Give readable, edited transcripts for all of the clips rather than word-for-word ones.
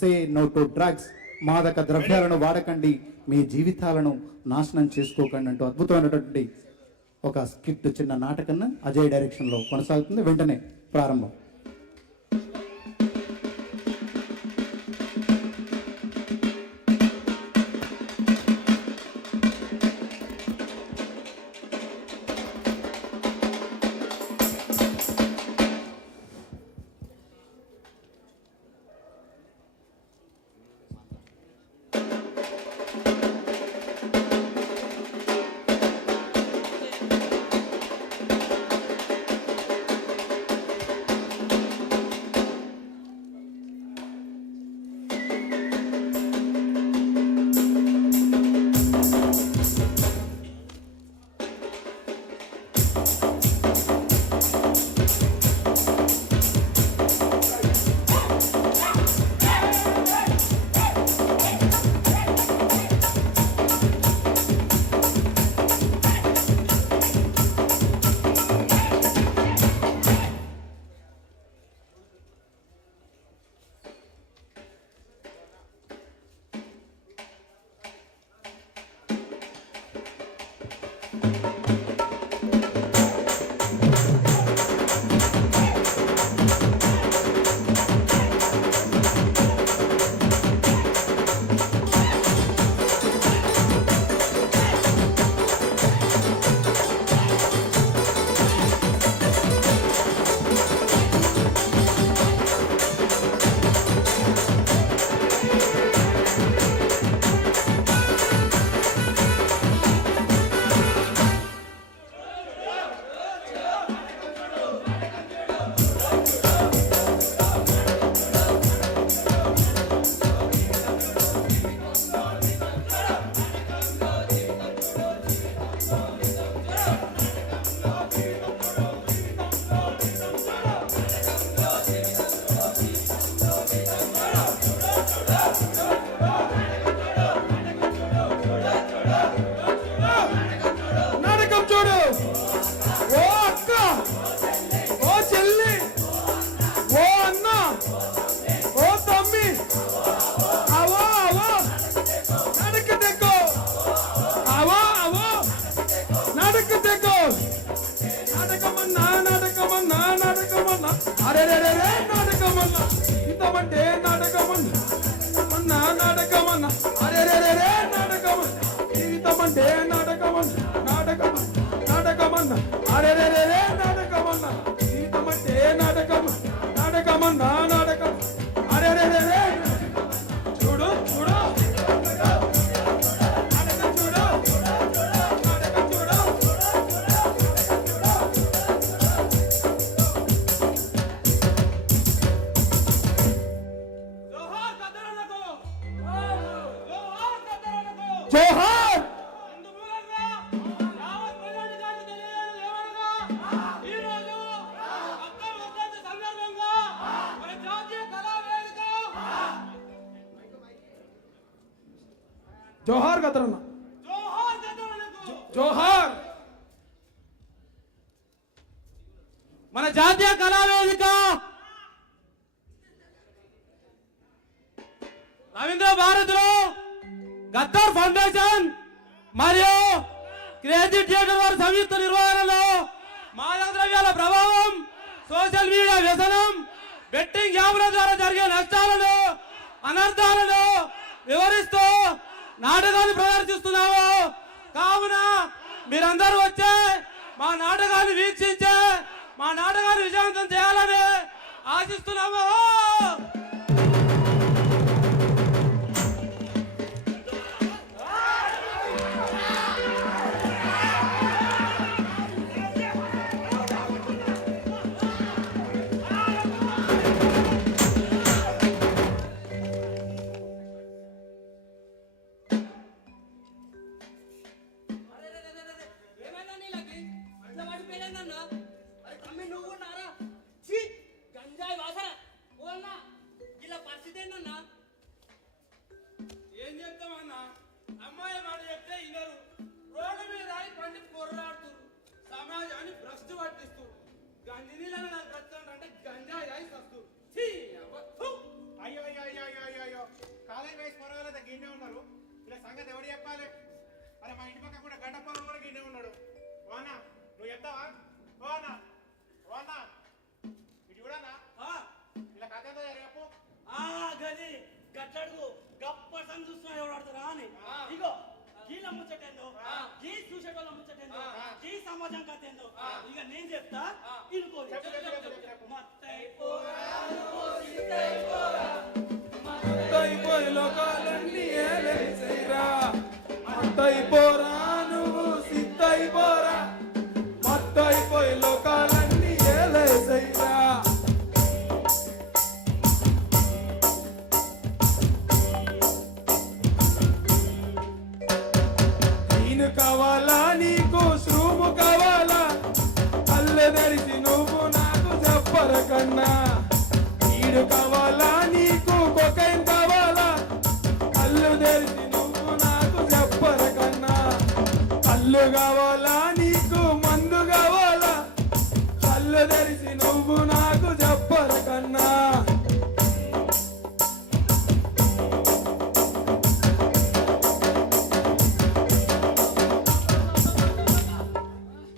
Say no to drugs, మాదక ద్రవ్యాలను వాడకండి, మీ జీవితాలను నాశనం చేసుకోకండి అంటూ అద్భుతమైనటువంటి ఒక స్కిట్, చిన్న నాటకం అజయ్ డైరెక్షన్లో కొనసాగుతుంది. వెంటనే ప్రారంభం. అరే నాటకమన్నా ఇంతమంటే నాటకమన్నా నాటకమన్నా అరే నాటకమన్నా జీవితమంటే నాటకమన్నా అరే నాటకమన్నా జీవితమంటే నాటకమన్నా అరే చూడు జోహార్. జోహార్ గదరన్న జోహార్. మన జాతీయ కళావేదిక రవీంద్ర భారతిలో గద్దర్ ఫౌండేషన్ మరియు క్రేజీ థియేటర్ వారి సంయుక్త నిర్వహణలో మాదక ద్రవ్యాల ప్రభావం, సోషల్ మీడియా వ్యసనం, బెట్టింగ్ యాప్ల ద్వారా జరిగే నష్టాలను, అనర్థాలను వివరిస్తూ నాటకాన్ని ప్రదర్శిస్తున్నాము. కావున మీరందరూ వచ్చే మా నాటకాన్ని వీక్షించే మా నాటకాన్ని విజయవంతం చేయాలని ఆశిస్తున్నాము. అయ్యో కాలేజ్ వయసు పొరగాల గిన్నె ఉన్నారు ఇలా సంగతి ఎవరు చెప్పాలి అరే మా ఇంటి పక్క కూడా గడ్డ పొరం కూడా గిన్నె ఉన్నాడు ఓ అన్న నువ్వు చెప్తావా ఓ అన్న ఇటు కూడా ఇలా కథ ఏందో చెప్పు గది గట్టడుగు గప్పసం చూస్తున్నా ఎవరు ఆడతారా అని ఇగో గీల ముచ్చటేందో గీ చూసేటోళ్ళ ముచ్చటేందో గీ సమాజం కథ ఏందో ఇక నేను చెప్తా ఇనుకోని మత్తయిపోయి లోకాలన్నీ ఏలేసైరా మత్తయిపోరా నువ్వు సిద్ధయిపోరా మత్తయిపోయి లోకాలన్నీ ఏలేసైరా నేను కావాలా నీకు శ్రూము కావాలా కళ్ళు తెరిచి నువ్వు నాకు చెప్పర కన్నా నీడు కావాలా నీకు కొకైన్ కావాలా కళ్ళు తెరిచి నువ్వు నాకు చెప్పర కన్నా కళ్ళు కావాలా నీకు మందు కావాలా కళ్ళు తెరిచి నువ్వు నాకు చెప్పర కన్నా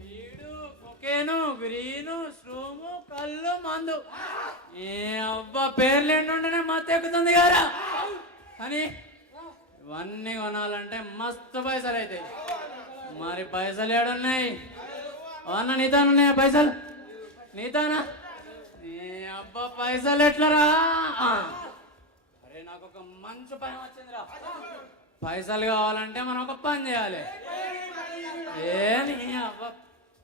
వీడు కొకేను గ్రీను స్ట్రోము కళ్ళు మందు ఏ అబ్బా పేర్లు ఏంటంటేనే మత్తు ఎక్కుతుంది కదా అని ఇవన్నీ కొనాలంటే మస్తు పైసలు అవుతాయి మరి పైసలు ఏడున్నాయి అన్న నీతానున్నాయా పైసలు నీతానా ఏ అబ్బా పైసలు ఎట్లరా అరే నాకు ఒక మంచి పని వచ్చిందిరా పైసలు కావాలంటే మనం ఒక పని చేయాలి ఏ నీ అబ్బా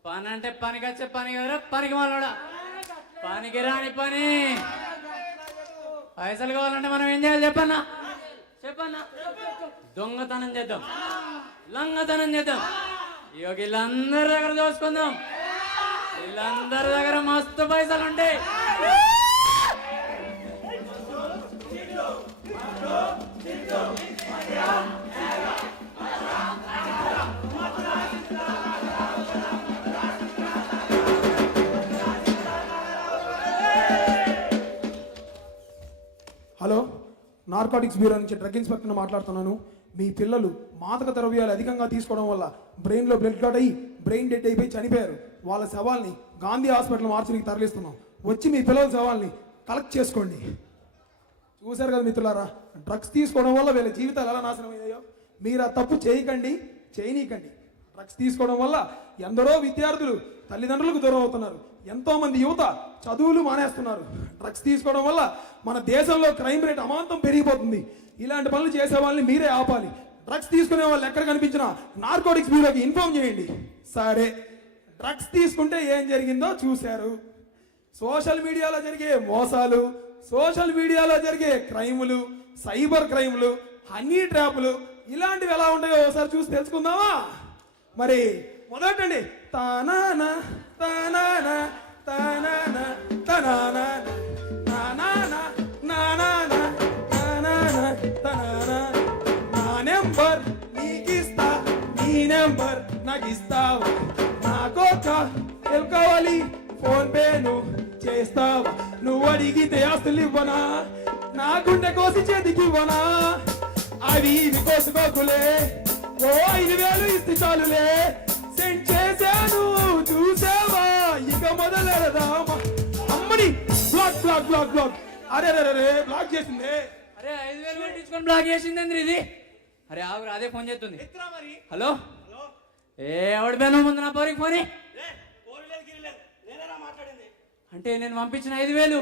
పని అంటే పనికి వచ్చే పని కదరా పనికి మనోడా పనికి రాని పని పైసలు కావాలంటే మనం ఏం చేయాలి చెప్పన్నా చెప్పన్నా దొంగతనం చేద్దాం లంగతనం చేద్దాం ఇక వీళ్ళందరి దగ్గర దోసుకుందాం వీళ్ళందరి దగ్గర మస్తు పైసలు ఉంటాయి హలో నార్కోటిక్స్ బ్యూరో నుంచి డ్రగ్ ఇన్స్పెక్టర్ మాట్లాడుతున్నాను మీ పిల్లలు మాదక ద్రవ్యాలు అధికంగా తీసుకోవడం వల్ల బ్రెయిన్లో బ్లడ్ క్లాట్ అయ్యి బ్రెయిన్ డెడ్ అయిపోయి చనిపోయారు వాళ్ళ శవాల్ని గాంధీ హాస్పిటల్ మార్చికి తరలిస్తున్నాం వచ్చి మీ పిల్లల శవాల్ని కలెక్ట్ చేసుకోండి చూశారు కదా మిత్రులారా డ్రగ్స్ తీసుకోవడం వల్ల వీళ్ళ జీవితాలు ఎలా నాశనం అయ్యాయో మీరు ఆ తప్పు చేయనీకండి డ్రగ్స్ తీసుకోవడం వల్ల ఎందరో విద్యార్థులు తల్లిదండ్రులకు దూరం అవుతున్నారు ఎంతో మంది యువత చదువులు మానేస్తున్నారు డ్రగ్స్ తీసుకోవడం వల్ల మన దేశంలో క్రైమ్ రేట్ అమాంతం పెరిగిపోతుంది ఇలాంటి పనులు చేసే వాళ్ళని మీరే ఆపాలి డ్రగ్స్ తీసుకునే వాళ్ళు ఎక్కడ కనిపించినా నార్కోటిక్స్ బ్యూరోకి ఇన్ఫార్మ్ చేయండి సరే డ్రగ్స్ తీసుకుంటే ఏం జరిగిందో చూశారు సోషల్ మీడియాలో జరిగే మోసాలు సోషల్ మీడియాలో జరిగే క్రైములు సైబర్ క్రైములు హనీ ట్రాపులు ఇలాంటివి ఎలా ఉంటాయో ఒకసారి చూసి తెలుసుకుందామా మరి మొదటండి తానానా తానానా తానానా తానానా నానానా నానానా తానానా తానానా నా నెంబర్ నీకిస్తా నీ నెంబర్ నాకు ఇస్తావా నాకొక కావాలి ఫోన్ పేను చేస్తావా నువ్వు అడిగితే ఆస్తులు ఇవ్వనా నా గుండె కోసి చేతికి ఇవ్వనా అవి ఇవి కోసుకోకులే ఓ 5,000 ఇస్తే చాలులే సెండ్ చేశాను చూసావా ఇక మొదలెడదామా అమ్మని బ్లాక్ బ్లాక్ బ్లాక్ బ్లాక్ అరే అరే అరే బ్లాక్ చేసిందే అరే 5,000 కొట్టించుకొని బ్లాక్ చేసింది ఇది అరే ఆగురు అదే ఫోన్ చేస్తుంది హలో ఏ ఎవడి పోయినా ముందు నా పోరికి ఫోన్ మాట్లాడింది అంటే నేను పంపించిన 5,000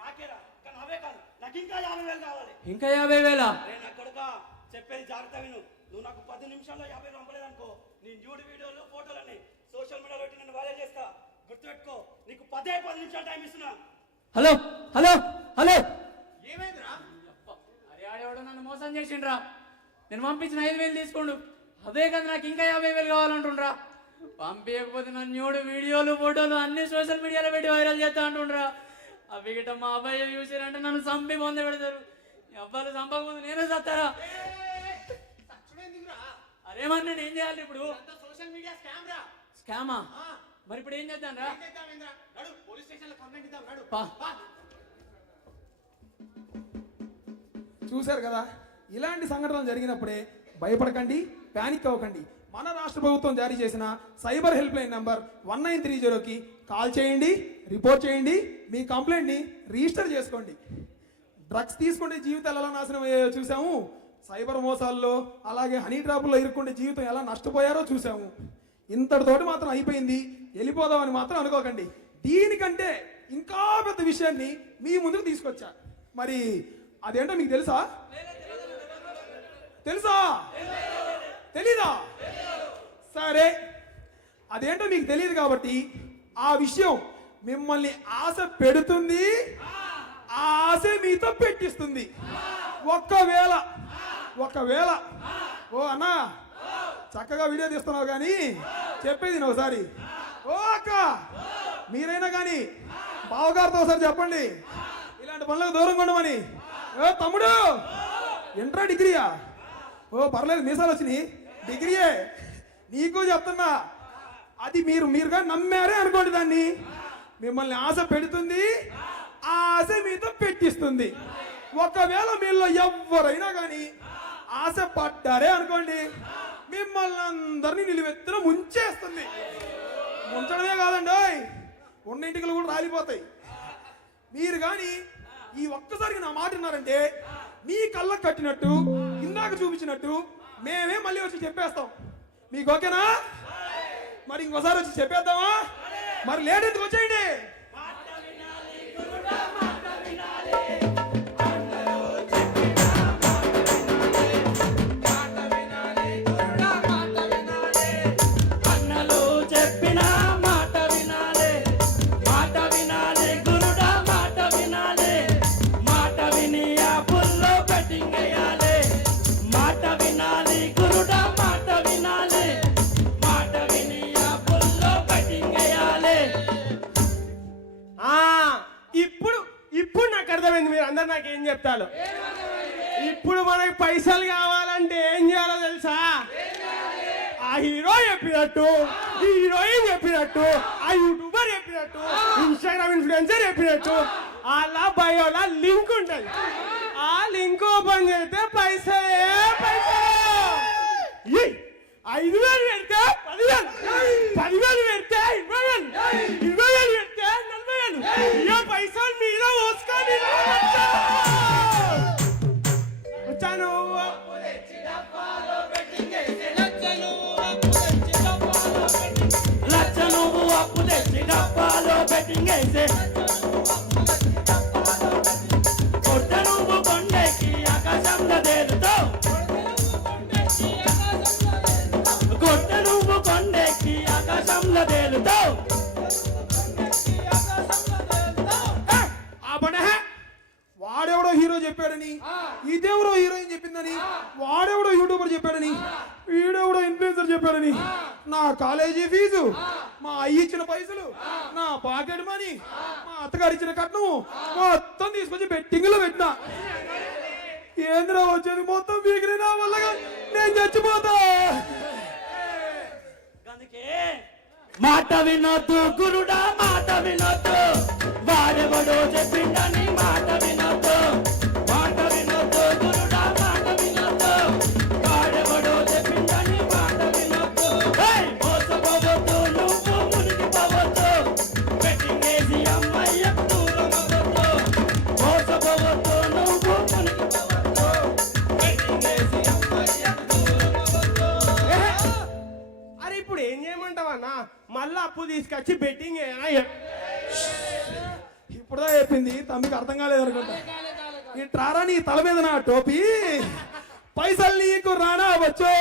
నాకేరా కానీ అవే కాదు నాకు ఇంకా 50,000 కావాలి ఇంకా 50,000 నేను అక్కడగా చెప్పేది జాగ్రత్త విను నువ్వు నాకు 10 నిమిషాల్లో 50 పంపలేదు అనుకో నేను న్యూడ్ వీడియోలు ఫోటోలని సోషల్ మీడియాలో పెట్టి నేను వైరల్ చేస్తా గుర్తుపెట్టుకో నీకు 10 నిమిషాలు టైం ఇస్తున్నా హలో హలో హలో ఏమైందిరా అరే ఆడేవాడు నన్ను మోసం చేసిండ్రా నేను పంపించిన 5,000 తీసుకోండు అదే కదా నాకు ఇంకా 50,000 కావాలంటుండ్రా పంపించకపోతే నన్ను న్యూడ్ వీడియోలు ఫోటోలు అన్ని సోషల్ మీడియాలో పెట్టి వైరల్ చేస్తా అంటుండ్రా అవి గిట్ట మా అబ్బాయి చూసారంటే నన్ను చంపి పొంద పెడతారు అబ్బాయిలు చంపకపోతే నేనే చస్తారా అరేమన్నా నేను ఏం చేయాలి ఇప్పుడు సోషల్ మీడియా స్కామ్ రా స్కామా మరి ఇప్పుడు ఏం చేద్దాం రా నడు పోలీస్ స్టేషన్ లో కంప్లైంట్ ఇద్దాం నడు పా చూశారు కదా, ఇలాంటి సంఘటనలు జరిగినప్పుడే భయపడకండి, ప్యానిక్ అవ్వకండి. మన రాష్ట్ర ప్రభుత్వం జారీ చేసిన సైబర్ హెల్ప్ లైన్ నంబర్ 1930కి కాల్ చేయండి, రిపోర్ట్ చేయండి, మీ కంప్లైంట్ని రిజిస్టర్ చేసుకోండి. డ్రగ్స్ తీసుకుంటే జీవితాలు ఎలా నాశనం అయ్యాయో చూసాము, సైబర్ మోసాల్లో అలాగే హనీ ట్రాపుల్లో ఇరుక్కుంటే జీవితం ఎలా నష్టపోయారో చూసాము. ఇంతటితోటి మాత్రం అయిపోయింది, వెళ్ళిపోదామని మాత్రం అనుకోకండి. దీనికంటే ఇంకా పెద్ద విషయాన్ని మీ ముందుకు తీసుకొచ్చా. మరి అదేంటో మీకు తెలుసా? తెలుసా? తెలీదా? సరే, అదేంటో మీకు తెలియదు కాబట్టి ఆ విషయం మిమ్మల్ని ఆశ పెడుతుంది, ఆ ఆశ మీతో పెట్టిస్తుంది. ఒకవేళ ఓ అన్నా చక్కగా వీడియో తీస్తున్నావు కానీ చెప్పేది నేను ఒకసారి. ఓ అక్క మీరైనా కానీ బావగారితో ఒకసారి చెప్పండి ఇలాంటి పనులకు దూరంగా ఉండమని. ఓ తమ్ముడు ఇంట్రా డిగ్రీయా? ఓ పర్లేదు, మీసాలు వచ్చినాయి, డిగ్రీయే. నీకు చెప్తున్నా, అది మీరుగా నమ్మారే అనుకోండి, దాన్ని మిమ్మల్ని ఆశ పెడుతుంది, ఆ ఆశ మీతో పెట్టిస్తుంది. ఒకవేళ మీలో ఎవరైనా కానీ ఆశ పడ్డారే అనుకోండి, మిమ్మల్ని అందరినీ నిలువెత్తున ముంచేస్తుంది. ముంచడమే కాదండి, ఉన్న ఇంటికలు కూడా రాలిపోతాయి. మీరు కానీ ఈ ఒక్కసారికి నా మాట విన్నారంటే మీ కళ్ళకు కట్టినట్టు ఇందాక చూపించినట్టు మేమే మళ్ళీ వచ్చి చెప్పేస్తాం. మీకు ఓకేనా? మరి ఇంకోసారి వచ్చి చెప్పేద్దామా? మరి లేట్ ఎందుకు వచ్చేయండి. నాకేం చెప్తాను. ఇప్పుడు మనకి పైసలు కావాలంటే ఏం చేయాలో తెలుసా? ఆ హీరో చెప్పినట్టు, ఈ హీరోయిన్ చెప్పినట్టు, ఆ యూట్యూబర్ చెప్పినట్టు, ఇన్స్టాగ్రామ్ ఇన్ఫ్లుయెన్సర్ చెప్పినట్టు అలా బయోలా లింక్ ఉంటుంది. ఆ లింక్ ఓపెన్ చేస్తే పైసలే పైసలు. 5,000 పెడితే 10,000, 10,000 పెడితే 20,000, 20,000 పెడితే 40,000. ఇక పైసలు మీద పోసుకొని వచ్చాను. లచ్చ నువ్వు అప్పు తెచ్చి డబ్బాలో బెట్టింగ్ వేసే, కొట్ట నువ్వు కొండెక్కి ఆకాశంలో తేలుతావు, కొట్ట నువ్వు కొండెక్కి ఆకాశంలో తేలుతావు. వాడెవడో హీరో చెప్పాడని, ఇదెవరో హీరోయిన్ చెప్పిందని, వాడెవడో యూట్యూబర్ చెప్పాడని, వీడెవడో ఇన్ఫ్లుయెన్సర్ చెప్పాడని, నా కాలేజీ ఫీజు, మా అయ్యి ఇచ్చిన పైసలు, నా పాకెట్ మనీ, మా అత్తగారు ఇచ్చిన కట్నం మొత్తం తీసుకొచ్చి బెట్టింగ్ లో పెట్టినా. ఏంద్రా వచ్చేది మొత్తం వీగిరి, నా వల్ల నేను చచ్చిపోతా. అందుకే మాట వినొద్దు గురుడా, మాట వినొద్దు, వాడెవడో చెప్పిండని మాట వినొద్దు, మాట వినొద్దు గురుడా, మాట వినొద్దు, వాడెవడో చెప్పిండని మాట వినొద్దు. మోసపోవద్దు, నువ్వు మునిగిపోవద్దు, బెట్టింగ్ వేసి అమ్మాయికు దూరం అవ్వద్దు. మోసపోవద్దు, నువ్వు మునిగిపోవద్దు, బెట్టింగ్ వేసి అమ్మాయికు దూరం అవ్వద్దు. అరే ఇప్పుడు ఏం చేయమంటావన్నా? మళ్ళీ అప్పు తీసుకొచ్చి బెట్టింగ్ ఇప్పుడుదా చెప్పింది తమ్మికి అర్థం కాలేదు అనుకుంటా. ఈ ట్రారా నీ తల మీద నా టోపీ, పైసలు నీకు రానా వచ్చు,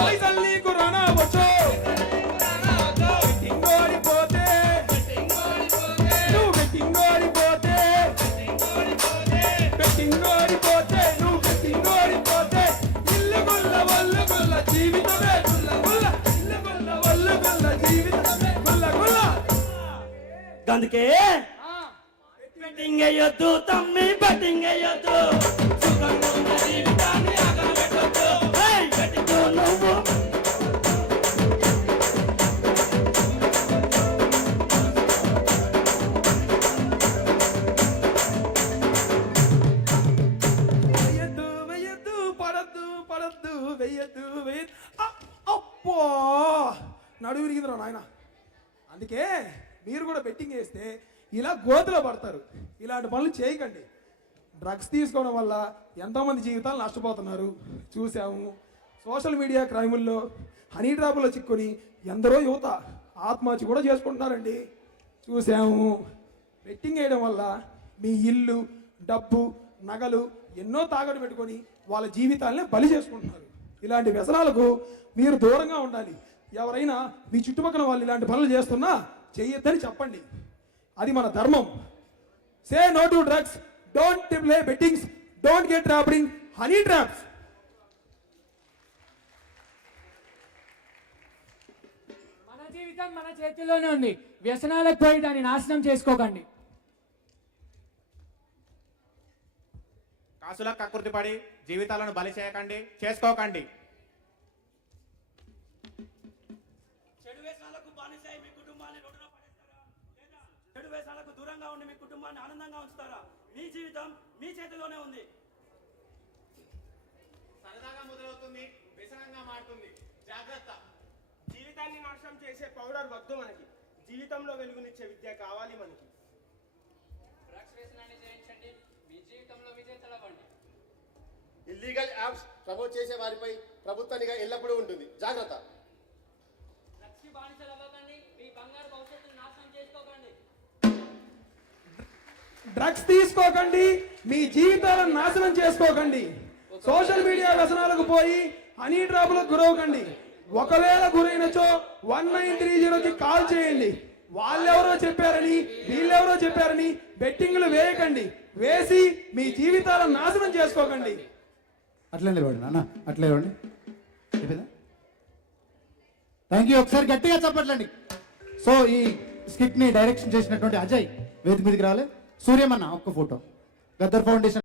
పైసలు నీకు రానా వచ్చు. బెట్టింగ్ ఓడిపోతే, నువ్వు బెట్టింగ్ ఓడిపోతే, బెట్టింగ్ ఓడిపోతే, నువ్వు బెట్టింగ్ ఓడిపోతే, ఇల్లు గుల్ల వల్లు గుల్ల జీవితమే గుల్ల గుల్ల, ఇల్లు గుల్ల వల్లు గుల్ల జీవితమే గుల్ల గుల్ల. అందుకే బెట్టింగ్ వేయొద్దు తమ్మి, బెట్టింగ్ వేయొద్దు, సుఖంగా ఉన్న జీవితాన్ని ఆగబెట్టొద్దు. బెట్టింగ్ నువ్వు అప్పో నడువు విరిగిందిరా నాయన. అందుకే మీరు కూడా బెట్టింగ్ వేస్తే ఇలా గోతులో పడతారు. ఇలాంటి పనులు చేయకండి. డ్రగ్స్ తీసుకోవడం వల్ల ఎంతోమంది జీవితాలు నష్టపోతున్నారు చూసాము. సోషల్ మీడియా క్రైముల్లో హనీ ట్రాపులో చిక్కుని ఎందరో యువత ఆత్మహత్య కూడా చేసుకుంటున్నారండి చూసాము. బెట్టింగ్ వేయడం వల్ల మీ ఇల్లు, డబ్బు, నగలు ఎన్నో తాకట్టు పెట్టుకొని వాళ్ళ జీవితాలనే బలి చేసుకుంటున్నారు. ఇలాంటి వ్యసనాలకు మీరు దూరంగా ఉండాలి. ఎవరైనా మీ చుట్టుపక్కల వాళ్ళు ఇలాంటి పనులు చేస్తున్నా చెయ్యొద్దని చెప్పండి. అది మన ధర్మం. Say no to drugs, don't play bettings, don't get trapped in honey traps. మన జీవితం మన చేతిలోనే ఉంది. వ్యసనాలకు పోయి దాన్ని నాశనం చేసుకోకండి. కాసులకు కకృతి పడి జీవితాలను బలి చేయకండి, చేసుకోకండి. చెడు వ్యసనాలకు బానిసై మీ కుటుంబాన్ని రోడ్డున పడేస్తారా? లేదా చెడు వ్యసనాలకు దూరంగా ఉండి మీ కుటుంబాన్ని ఆనందంగా ఉంచుతారా? మీ జీవితం మీ చేతిలోనే ఉంది. సరదాగా మొదలవుతుంది, వ్యసనంగా మారుతుంది. జాగ్రత్త. జీవితాన్ని నాశనం చేసే పౌడర్ వద్దు మనకి. జీవితంలో వెలుగునిచ్చే విద్య కావాలి మనకి. డ్రగ్స్ వ్యసనాన్ని జయించండి, మీ జీవితంలో విజేతలు అవ్వండి. ఇల్లీగల్ యాప్స్ ప్రమోట్ చేసే వారిపై ప్రభుత్వ నిఘా ఎల్లప్పుడూ ఉంటుంది. జాగ్రత్త. డ్రగ్స్ కి బానిసలు అవ్వకండి, మీ బంగారు భవిష్యత్తును నాశనం చేసుకోకండి. డ్రగ్స్ తీసుకోకండి, మీ జీవితాలను నాశనం చేసుకోకండి. సోషల్ మీడియా వ్యసనాలకు పోయి హనీ ట్రాపులకు గురవకండి. ఒకవేళ గురైనచో 1930కి కాల్ చేయండి. వాళ్ళెవరో చెప్పారని వీళ్ళెవరో చెప్పారని బెట్టింగ్లు వేయకండి. వేసి మీ జీవితాలను నాశనం చేసుకోకండి. అట్లే నిలబడి నాన్న, అట్లే ఇవ్వండి. Thank you. ఒకసారి గట్టిగా చెప్పట్లండి. సో ఈ స్కిట్ ని డైరెక్షన్ చేసినటువంటి అజయ్ వేదిక మీదకి రావాలి. సూర్యమన్న ఒక్క ఫోటో. గద్దర్ ఫౌండేషన్